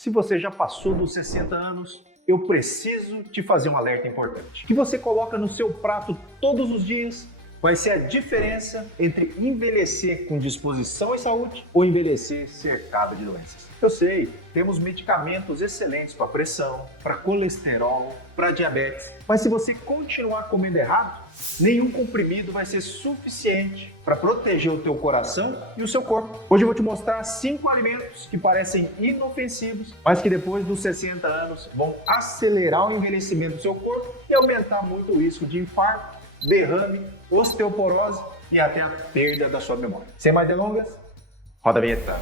Se você já passou dos 60 anos, eu preciso te fazer um alerta importante. O que você coloca no seu prato todos os dias vai ser a diferença entre envelhecer com disposição e saúde ou envelhecer cercado de doenças. Eu sei, temos medicamentos excelentes para pressão, para colesterol, para diabetes, mas se você continuar comendo errado, nenhum comprimido vai ser suficiente para proteger o teu coração e o seu corpo. Hoje eu vou te mostrar 5 alimentos que parecem inofensivos, mas que depois dos 60 anos vão acelerar o envelhecimento do seu corpo e aumentar muito o risco de infarto, derrame, osteoporose e até a perda da sua memória. Sem mais delongas, roda a vinheta.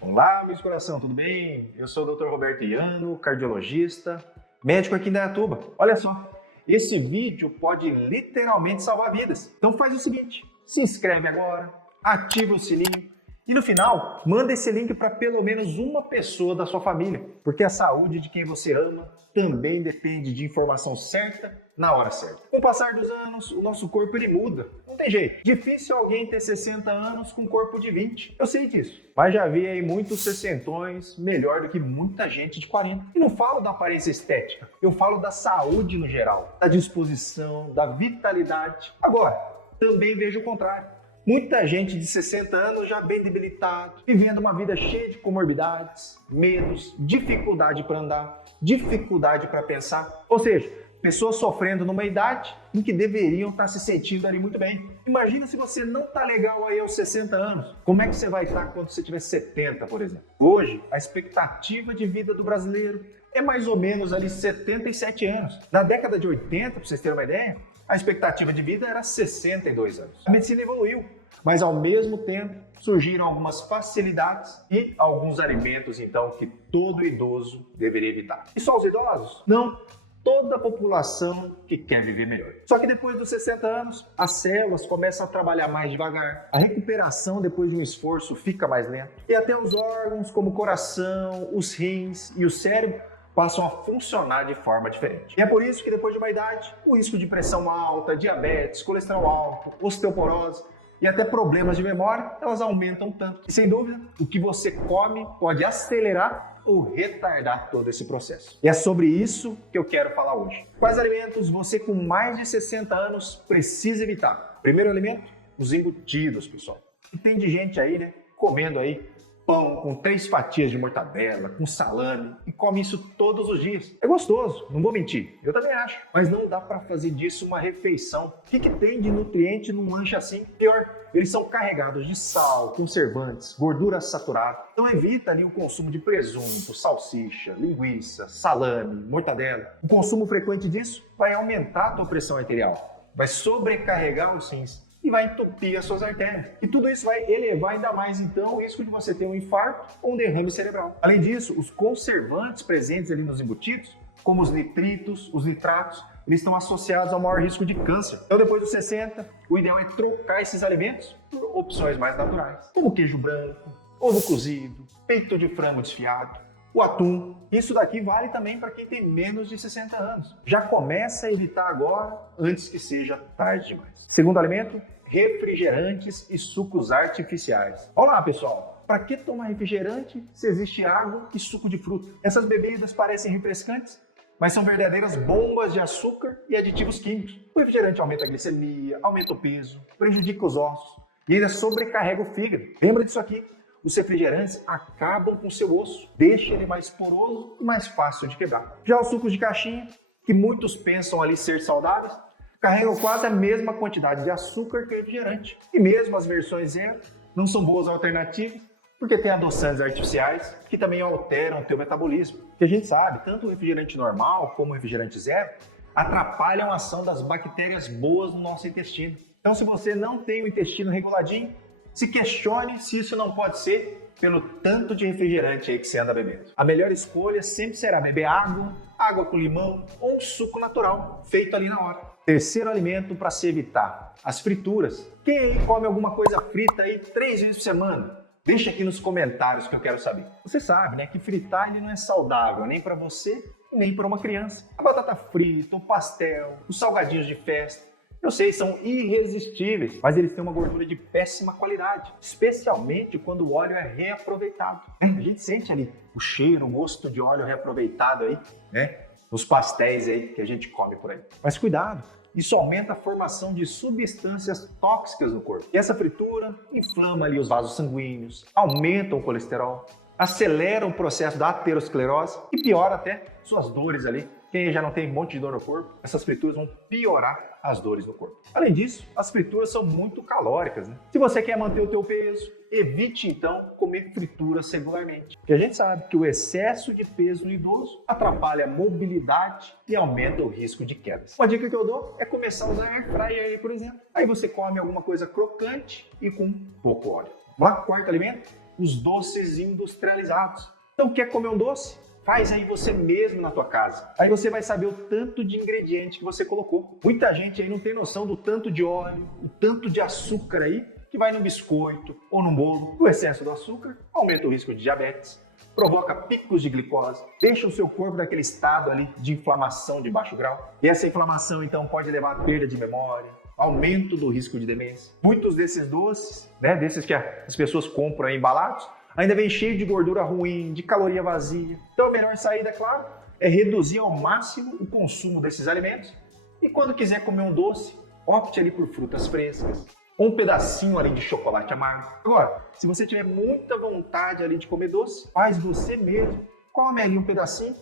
Olá, meus coração, tudo bem? Eu sou o Dr. Roberto Iano, cardiologista, médico aqui em Indaiatuba. Olha só, esse vídeo pode literalmente salvar vidas. Então faz o seguinte, se inscreve agora, ativa o sininho, e no final, manda esse link para pelo menos uma pessoa da sua família, porque a saúde de quem você ama também depende de informação certa na hora certa. Com o passar dos anos, o nosso corpo ele muda, não tem jeito. Difícil alguém ter 60 anos com corpo de 20, eu sei disso. Mas já vi aí muitos sessentões melhor do que muita gente de 40. E não falo da aparência estética, eu falo da saúde no geral, da disposição, da vitalidade. Agora, também vejo o contrário. Muita gente de 60 anos já bem debilitado, vivendo uma vida cheia de comorbidades, medos, dificuldade para andar, dificuldade para pensar. Ou seja, pessoas sofrendo numa idade em que deveriam estar se sentindo ali muito bem. Imagina se você não está legal aí aos 60 anos. Como é que você vai estar quando você tiver 70, por exemplo? Hoje, a expectativa de vida do brasileiro é mais ou menos ali 77 anos. Na década de 80, para vocês terem uma ideia, a expectativa de vida era 62 anos. A medicina evoluiu, mas ao mesmo tempo surgiram algumas facilidades e alguns alimentos, então, que todo idoso deveria evitar. E só os idosos? Não. Toda a população que quer viver melhor. Só que depois dos 60 anos, as células começam a trabalhar mais devagar, a recuperação depois de um esforço fica mais lenta, e até os órgãos como o coração, os rins e o cérebro passam a funcionar de forma diferente. E é por isso que depois de uma idade, o risco de pressão alta, diabetes, colesterol alto, osteoporose e até problemas de memória, elas aumentam tanto. E sem dúvida, o que você come pode acelerar ou retardar todo esse processo. E é sobre isso que eu quero falar hoje. Quais alimentos você com mais de 60 anos precisa evitar? Primeiro alimento, os embutidos, pessoal. E tem de gente aí, né, comendo aí pão com 3 fatias de mortadela, com salame, e come isso todos os dias. É gostoso, não vou mentir, eu também acho. Mas não dá para fazer disso uma refeição. O que tem de nutriente num lanche assim? Pior, eles são carregados de sal, conservantes, gordura saturada. Então evita ali o consumo de presunto, salsicha, linguiça, salame, mortadela. O consumo frequente disso vai aumentar a tua pressão arterial, vai sobrecarregar os rins e vai entupir as suas artérias. E tudo isso vai elevar ainda mais, então, o risco de você ter um infarto ou um derrame cerebral. Além disso, os conservantes presentes ali nos embutidos, como os nitritos, os nitratos, eles estão associados ao maior risco de câncer. Então, depois dos 60, o ideal é trocar esses alimentos por opções mais naturais, como queijo branco, ovo cozido, peito de frango desfiado, o atum. Isso daqui vale também para quem tem menos de 60 anos. Já começa a evitar agora, antes que seja tarde demais. Segundo alimento, refrigerantes e sucos artificiais. Olá, pessoal! Para que tomar refrigerante se existe água e suco de fruta? Essas bebidas parecem refrescantes, mas são verdadeiras bombas de açúcar e aditivos químicos. O refrigerante aumenta a glicemia, aumenta o peso, prejudica os ossos e ainda sobrecarrega o fígado. Lembra disso aqui? Os refrigerantes acabam com o seu osso, deixam ele mais poroso e mais fácil de quebrar. Já os sucos de caixinha, que muitos pensam ali ser saudáveis, carregam quase a mesma quantidade de açúcar que o refrigerante. E mesmo as versões zero não são boas alternativas, porque tem adoçantes artificiais que também alteram o teu metabolismo. Que a gente sabe, tanto o refrigerante normal como o refrigerante zero atrapalham a ação das bactérias boas no nosso intestino. Então, se você não tem o intestino reguladinho, se questione se isso não pode ser pelo tanto de refrigerante aí que você anda bebendo. A melhor escolha sempre será beber água, água com limão ou um suco natural, feito ali na hora. Terceiro alimento para se evitar, as frituras. Quem aí come alguma coisa frita aí 3 vezes por semana? Deixa aqui nos comentários que eu quero saber. Você sabe, né, que fritar ele não é saudável nem para você nem para uma criança. A batata frita, o pastel, os salgadinhos de festa, Eu sei, são irresistíveis, mas eles têm uma gordura de péssima qualidade, especialmente quando o óleo é reaproveitado. A gente sente ali o cheiro, o gosto de óleo reaproveitado aí, né? Nos pastéis aí que a gente come por aí. Mas cuidado, isso aumenta a formação de substâncias tóxicas no corpo. E essa fritura inflama ali os vasos sanguíneos, aumenta o colesterol, acelera o processo da aterosclerose e piora até suas dores ali. Quem já não tem um monte de dor no corpo, essas frituras vão piorar as dores no corpo. Além disso, as frituras são muito calóricas, né? Se você quer manter o teu peso, evite então comer frituras regularmente. Porque a gente sabe que o excesso de peso no idoso atrapalha a mobilidade e aumenta o risco de quedas. Uma dica que eu dou é começar a usar air fryer aí, por exemplo. Aí você come alguma coisa crocante e com pouco óleo. Vamos lá, quarto alimento, os doces industrializados. Então, quer comer um doce? Faz aí você mesmo na tua casa. Aí você vai saber o tanto de ingrediente que você colocou. Muita gente aí não tem noção do tanto de óleo, o tanto de açúcar aí que vai no biscoito ou no bolo. O excesso do açúcar aumenta o risco de diabetes, provoca picos de glicose, deixa o seu corpo naquele estado ali de inflamação de baixo grau. E essa inflamação então pode levar a perda de memória, aumento do risco de demência. Muitos desses doces, né, desses que as pessoas compram aí embalados, ainda vem cheio de gordura ruim, de caloria vazia. Então a melhor saída, claro, é reduzir ao máximo o consumo desses alimentos. E quando quiser comer um doce, opte ali por frutas frescas, ou um pedacinho ali de chocolate amargo. Agora, se você tiver muita vontade ali de comer doce, faz você mesmo. Come ali um pedacinho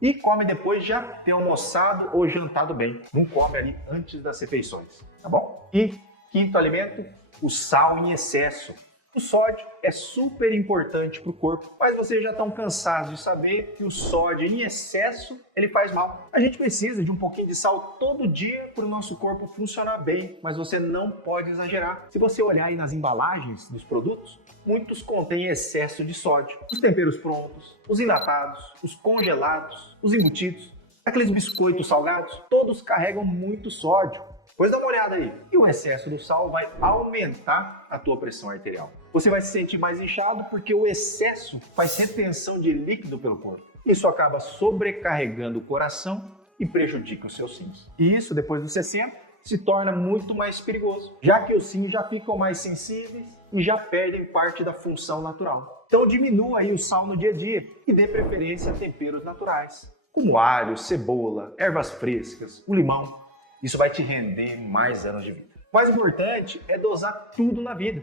e come depois de já ter almoçado ou jantado bem. Não come ali antes das refeições, tá bom? E quinto alimento, o sal em excesso. O sódio é super importante para o corpo, mas vocês já estão cansados de saber que o sódio em excesso ele faz mal. A gente precisa de um pouquinho de sal todo dia para o nosso corpo funcionar bem, mas você não pode exagerar. Se você olhar aí nas embalagens dos produtos, muitos contêm excesso de sódio. Os temperos prontos, os enlatados, os congelados, os embutidos, aqueles biscoitos salgados, todos carregam muito sódio. Pois dá uma olhada aí. E o excesso do sal vai aumentar a tua pressão arterial. Você vai se sentir mais inchado porque o excesso faz retenção de líquido pelo corpo. Isso acaba sobrecarregando o coração e prejudica os seus rins. E isso, depois dos 60, se torna muito mais perigoso, já que os rins já ficam mais sensíveis e já perdem parte da função natural. Então diminua aí o sal no dia a dia e dê preferência a temperos naturais, como alho, cebola, ervas frescas, o limão. Isso vai te render mais anos de vida. O mais importante é dosar tudo na vida.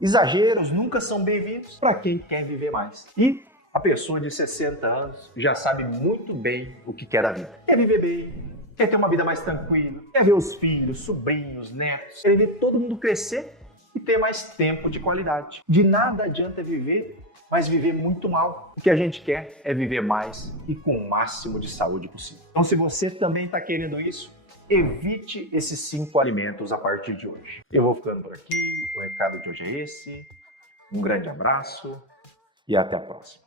Exageros nunca são bem-vindos para quem quer viver mais. E a pessoa de 60 anos já sabe muito bem o que quer da vida. Quer viver bem, quer ter uma vida mais tranquila, quer ver os filhos, sobrinhos, netos, quer ver todo mundo crescer e ter mais tempo de qualidade. De nada adianta viver, mas viver muito mal. O que a gente quer é viver mais e com o máximo de saúde possível. Então, se você também está querendo isso, evite esses 5 alimentos a partir de hoje. Eu vou ficando por aqui, o recado de hoje é esse. Um grande abraço e até a próxima.